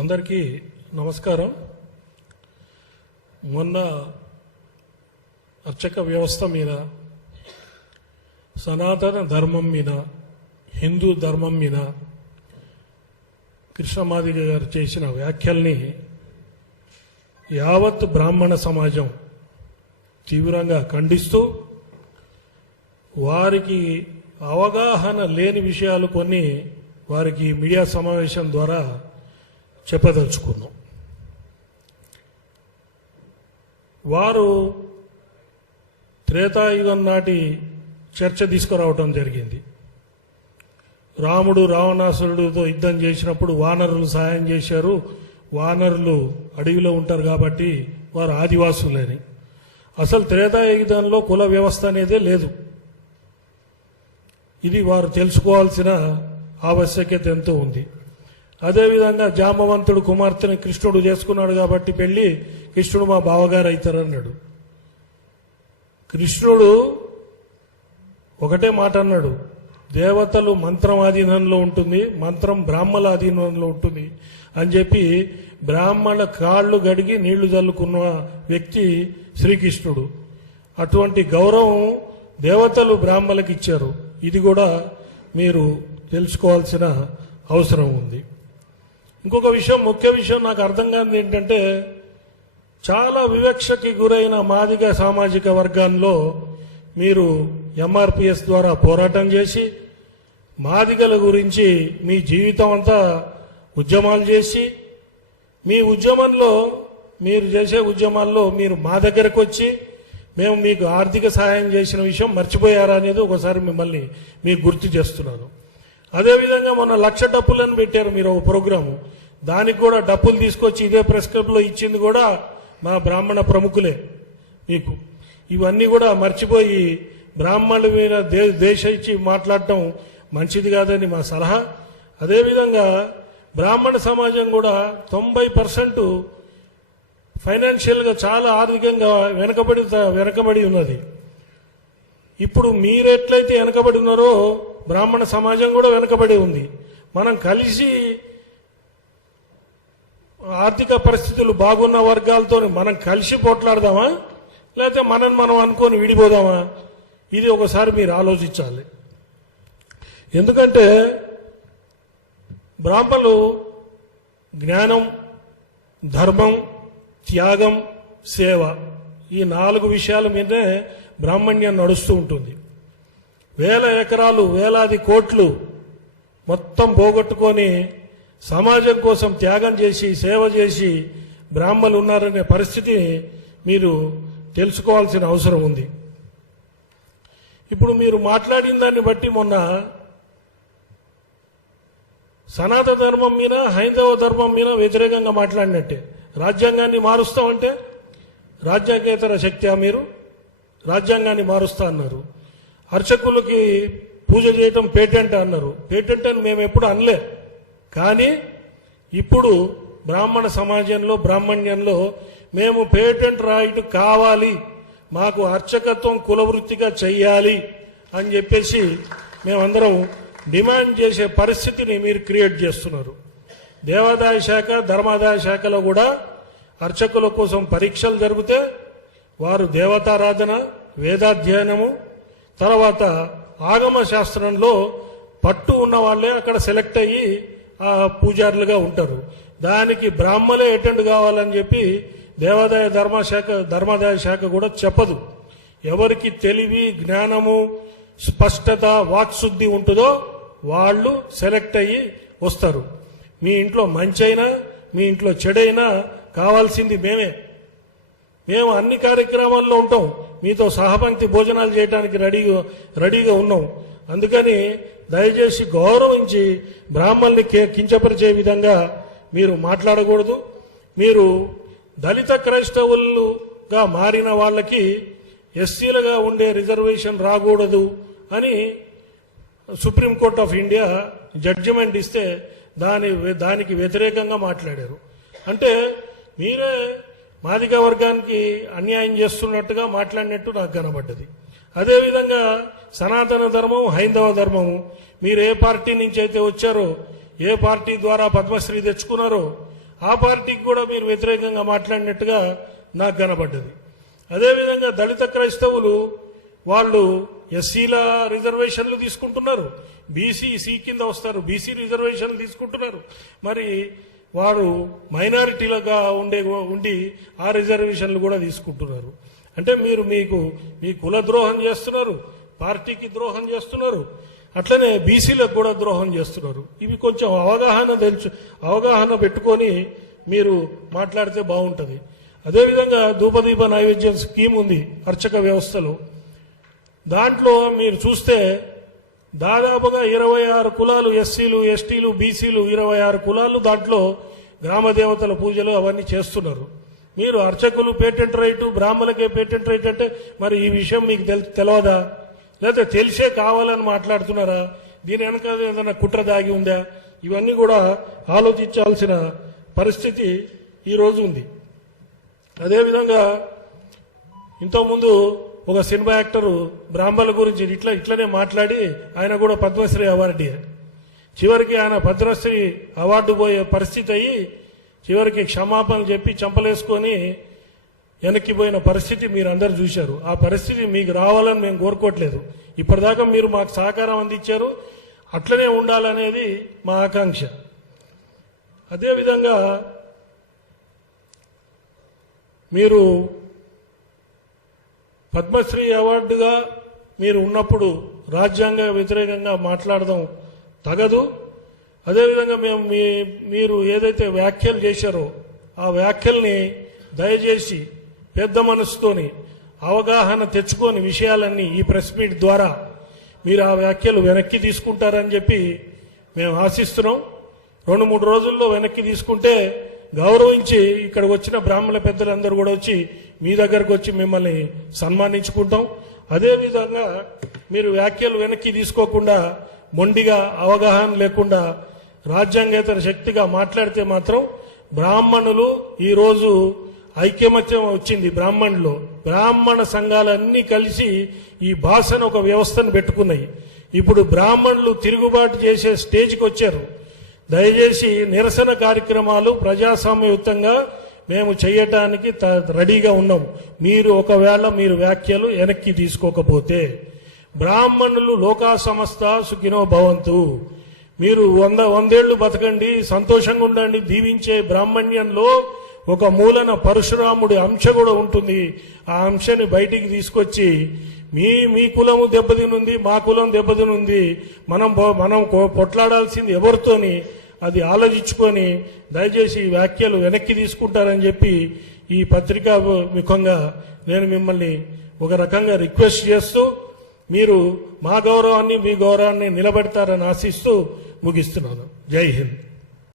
అందరికీ నమస్కారం. మొన్న అర్చక వ్యవస్థ మీద, సనాతన ధర్మం మీద, హిందూ ధర్మం మీద కృష్ణమాదిగ గారు చేసిన వ్యాఖ్యల్ని యావత్ బ్రాహ్మణ సమాజం తీవ్రంగా ఖండిస్తూ, వారికి అవగాహన లేని విషయాలు కొన్ని వారికి మీడియా సమావేశం ద్వారా చెప్పదలుచుకున్నాం. వారు త్రేతాయుగం నాటి చర్చ తీసుకురావటం జరిగింది. రాముడు రావణాసురుడితో యుద్ధం చేసినప్పుడు వానరులు సాయం చేశారు, వానరులు అడవిలో ఉంటారు కాబట్టి వారు ఆదివాసులని. అసలు త్రేతాయుగంలో కుల వ్యవస్థ అనేదే లేదు. ఇది వారు తెలుసుకోవాల్సిన ఆవశ్యకత ఎంతో ఉంది. అదేవిధంగా జామవంతుడు కుమార్తెని కృష్ణుడు చేసుకున్నాడు కాబట్టి పెళ్లి, కృష్ణుడు మా బావగారు అవుతారన్నాడు. కృష్ణుడు ఒకటే మాట అన్నాడు, దేవతలు మంత్రం ఆధీనంలో ఉంటుంది, మంత్రం బ్రాహ్మణ ఆధీనంలో ఉంటుంది అని చెప్పి బ్రాహ్మణ కాళ్ళు గడిగి నీళ్లు చల్లుకున్న వ్యక్తి శ్రీకృష్ణుడు. అటువంటి గౌరవం దేవతలు బ్రాహ్మణులకు ఇచ్చారు. ఇది కూడా మీరు తెలుసుకోవాల్సిన అవసరం ఉంది. ఇంకొక విషయం, ముఖ్య విషయం నాకు అర్థం కానిది ఏంటంటే, చాలా వివక్షకి గురైన మాదిగ సామాజిక వర్గాల్లో మీరు ఎంఆర్పిఎస్ ద్వారా పోరాటం చేసి మాదిగల గురించి మీ జీవితం అంతా ఉద్యమాలు చేసి, మీ ఉద్యమంలో మీరు చేసే ఉద్యమాల్లో మీరు మా దగ్గరకు వచ్చి మేము మీకు ఆర్థిక సహాయం చేసిన విషయం మర్చిపోయారా అనేది ఒకసారి మిమ్మల్ని మీకు గుర్తు చేస్తున్నాను. అదేవిధంగా మొన్న 1,00,000 డప్పులను పెట్టారు మీరు ఒక ప్రోగ్రాము. దానికి కూడా డప్పులు తీసుకొచ్చి ఇదే ప్రెస్ క్లబ్లో ఇచ్చింది కూడా మా బ్రాహ్మణ ప్రముఖులే మీకు. ఇవన్నీ కూడా మర్చిపోయి బ్రాహ్మణుల మీద దేశ ఇచ్చి మాట్లాడటం మంచిది కాదని మా సలహా. అదేవిధంగా బ్రాహ్మణ సమాజం కూడా 90% ఫైనాన్షియల్గా చాలా ఆర్థికంగా వెనకబడి ఉన్నది. ఇప్పుడు మీరెట్లయితే వెనకబడి ఉన్నారో బ్రాహ్మణ సమాజం కూడా వెనకబడి ఉంది. మనం కలిసి ఆర్థిక పరిస్థితులు బాగున్న వర్గాలతో మనం కలిసి పోట్లాడదామా, లేకపోతే మనం అనుకొని విడిపోదామా? ఇది ఒకసారి మీరు ఆలోచించాలి. ఎందుకంటే బ్రాహ్మణులు జ్ఞానం, ధర్మం, త్యాగం, సేవ, ఈ 4 విషయాల మీదే బ్రాహ్మణ్యం నడుస్తూ ఉంటుంది. వేల ఎకరాలు, వేలాది కోట్లు మొత్తం పోగొట్టుకొని సమాజం కోసం త్యాగం చేసి సేవ చేసి బ్రాహ్మణులు ఉన్నారనే పరిస్థితి మీరు తెలుసుకోవాల్సిన అవసరం ఉంది. ఇప్పుడు మీరు మాట్లాడిన దాన్ని బట్టి మొన్న సనాతన ధర్మం మీద, హైందవ ధర్మం మీద వ్యతిరేకంగా మాట్లాడినట్టే. రాజ్యాంగాన్ని మారుస్తామంటే రాజ్యాంగేతర శక్తి మీరు రాజ్యాంగాన్ని మారుస్తా అన్నారు. అర్చకులకి పూజ చేయటం పేటెంట్ అన్నారు. పేటెంట్ అని మేము ఎప్పుడు అనలే. కానీ ఇప్పుడు బ్రాహ్మణ సమాజంలో, బ్రాహ్మణ్యంలో మేము పేటెంట్ రైట్ కావాలి, మాకు అర్చకత్వం కులవృత్తిగా చెయ్యాలి అని చెప్పేసి మేమందరం డిమాండ్ చేసే పరిస్థితిని మీరు క్రియేట్ చేస్తున్నారు. దేవాదాయ శాఖ, ధర్మాదాయ శాఖలో కూడా అర్చకుల కోసం పరీక్షలు జరిగితే వారు దేవతారాధన, వేదాధ్యయనము, తర్వాత ఆగమ శాస్త్రంలో పట్టు ఉన్న వాళ్ళే అక్కడ సెలెక్ట్ అయ్యి పూజారులుగా ఉంటారు. దానికి బ్రాహ్మలే అటెండ్ కావాలని చెప్పి దేవాదాయ ధర్మాదాయ శాఖ కూడా చెప్పదు. ఎవరికి తెలివి, జ్ఞానము, స్పష్టత, వాక్శుద్ధి ఉంటుందో వాళ్ళు సెలెక్ట్ అయ్యి వస్తారు. మీ ఇంట్లో మంచి అయినా, మీ ఇంట్లో చెడైనా కావాల్సింది మేము అన్ని కార్యక్రమాల్లో ఉంటాం. మీతో సహపంక్తి భోజనాలు చేయడానికి రెడీగా ఉన్నాం. అందుకని దయచేసి గౌరవించి బ్రాహ్మణుల్ని కించపరిచే విధంగా మీరు మాట్లాడకూడదు. మీరు దళిత క్రైస్తవులుగా మారిన వాళ్ళకి ఎస్సీలుగా ఉండే రిజర్వేషన్ రాకూడదు అని సుప్రీంకోర్టు ఆఫ్ ఇండియా జడ్జిమెంట్ ఇస్తే దానికి వ్యతిరేకంగా మాట్లాడారు. అంటే మీరే మాదిగ వర్గానికి అన్యాయం చేస్తున్నట్టుగా మాట్లాడినట్టు నాకు కనబడ్డది. అదేవిధంగా సనాతన ధర్మం, హైందవ ధర్మము, మీరు ఏ పార్టీ నుంచి అయితే వచ్చారో, ఏ పార్టీ ద్వారా పద్మశ్రీ తెచ్చుకున్నారో ఆ పార్టీకి కూడా మీరు వ్యతిరేకంగా మాట్లాడినట్టుగా నాకు కనబడ్డది. అదేవిధంగా దళిత క్రైస్తవులు వాళ్ళు ఎస్సీల రిజర్వేషన్లు తీసుకుంటున్నారు, సి కింద వస్తారు, బీసీ రిజర్వేషన్లు తీసుకుంటున్నారు. మరి వారు మైనారిటీలుగా ఉండి ఆ రిజర్వేషన్లు కూడా తీసుకుంటున్నారు. అంటే మీరు మీ కుల ద్రోహం చేస్తున్నారు, పార్టీకి ద్రోహం చేస్తున్నారు, అట్లనే బీసీలకు కూడా ద్రోహం చేస్తున్నారు. ఇవి కొంచెం అవగాహన పెట్టుకొని మీరు మాట్లాడితే బాగుంటుంది. అదేవిధంగా ధూపదీప నైవేద్యం స్కీమ్ ఉంది అర్చక వ్యవస్థలో. దాంట్లో మీరు చూస్తే దాదాపుగా 26 కులాలు, ఎస్సీలు, ఎస్టీలు, బీసీలు 26 కులాలు దాంట్లో గ్రామ దేవతల పూజలు అవన్నీ చేస్తున్నారు. మీరు అర్చకులు పేటెంట్ రైటు, బ్రాహ్మణులకే పేటెంట్ రైట్ అంటే మరి ఈ విషయం మీకు తెలియదా? లేదా తెలిసే కావాలని మాట్లాడుతున్నారా? దీని వెనక ఏదైనా కుట్ర దాగి ఉందా? ఇవన్నీ కూడా ఆలోచించాల్సిన పరిస్థితి ఈరోజు ఉంది. అదేవిధంగా ఇంతకుముందు ఒక సినిమా యాక్టరు బ్రాహ్మణుల గురించి ఇట్లనే మాట్లాడి ఆయన కూడా పద్మశ్రీ అవార్డు, చివరికి ఆయన పద్మశ్రీ అవార్డు పోయే పరిస్థితి అయ్యి చివరికి క్షమాపణ చెప్పి చంపలేసుకొని వెనక్కిపోయిన పరిస్థితి మీరు అందరు చూశారు. ఆ పరిస్థితి మీకు రావాలని మేము కోరుకోవట్లేదు. ఇప్పటిదాకా మీరు మాకు సహకారం అందించారు, అట్లనే ఉండాలనేది మా ఆకాంక్ష. అదేవిధంగా మీరు పద్మశ్రీ అవార్డుగా మీరు ఉన్నప్పుడు రాజ్యాంగ వ్యతిరేకంగా మాట్లాడడం తగదు. అదేవిధంగా మీరు ఏదైతే వ్యాఖ్యలు చేశారో ఆ వ్యాఖ్యల్ని దయచేసి పెద్ద మనసుతోని అవగాహన తెచ్చుకొని విషయాలన్నీ ఈ ప్రెస్ మీట్ ద్వారా మీరు ఆ వ్యాఖ్యలు వెనక్కి తీసుకుంటారని చెప్పి మేము ఆశిస్తున్నాం. 2-3 రోజుల్లో వెనక్కి తీసుకుంటే గౌరవించి ఇక్కడ వచ్చిన బ్రాహ్మణ పెద్దలందరూ కూడా వచ్చి మీ దగ్గరకు వచ్చి మిమ్మల్ని సన్మానించుకుంటాం. అదేవిధంగా మీరు వ్యాఖ్యలు వెనక్కి తీసుకోకుండా మొండిగా అవగాహన లేకుండా రాజ్యాంగేతర శక్తిగా మాట్లాడితే మాత్రం బ్రాహ్మణులు ఈరోజు ఐక్యమత్యం వచ్చింది. బ్రాహ్మణ సంఘాలన్నీ కలిసి ఈ భాషను ఒక వ్యవస్థను పెట్టుకున్నాయి. ఇప్పుడు బ్రాహ్మణులు తిరుగుబాటు చేసే స్టేజ్కి వచ్చారు. దయచేసి నిరసన కార్యక్రమాలు ప్రజాస్వామ్యయుతంగా మేము చేయటానికి రెడీగా ఉన్నాం. ఒకవేళ మీరు వ్యాఖ్యలు వెనక్కి తీసుకోకపోతే బ్రాహ్మణులు లోకా సమస్త సుఖినో భవంతు, మీరు 100 బతకండి, సంతోషంగా ఉండండి, దీవించే బ్రాహ్మణ్యంలో ఒక మూలన పరశురాముడి అంశ కూడా ఉంటుంది. ఆ అంశాన్ని బయటికి తీసుకొచ్చి మీ కులము దెబ్బతినుంది, మా కులం దెబ్బతినుంది, మనం పొట్లాడాల్సింది ఎవరితోని అది ఆలోచించుకొని దయచేసి వ్యాఖ్యలు వెనక్కి తీసుకుంటారని చెప్పి ఈ పత్రికా ముఖంగా నేను మిమ్మల్ని ఒక రకంగా రిక్వెస్ట్ చేస్తూ మీరు మా గౌరవాన్ని మీ గౌరవాన్ని నిలబెడతారని ఆశిస్తూ ముగిస్తున్నాను. జై హింద్.